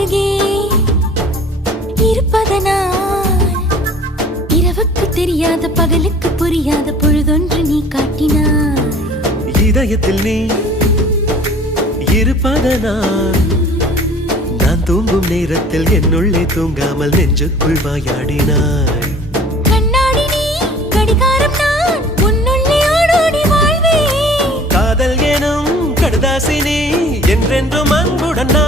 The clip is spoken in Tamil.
அருகே இருப்பதனால் இரவுக்கு தெரியாத பகலுக்கு புரியாத பொழுதொன்று நீ காட்டினாய். இதயத்தில் நீ இருப்பதனால் நான் தூங்கும் நேரத்தில் என்னுள்ளே தூங்காமல் நெஞ்சுக்குள் வாயாடினாய். கண்ணாடி நீ கடிகாரம் நான் உன்னுள்ளே ஓடோடி வாழ்வேன். காதல் எனும் கடுதாசி நீ என்றென்றும் அன்புடன் நான்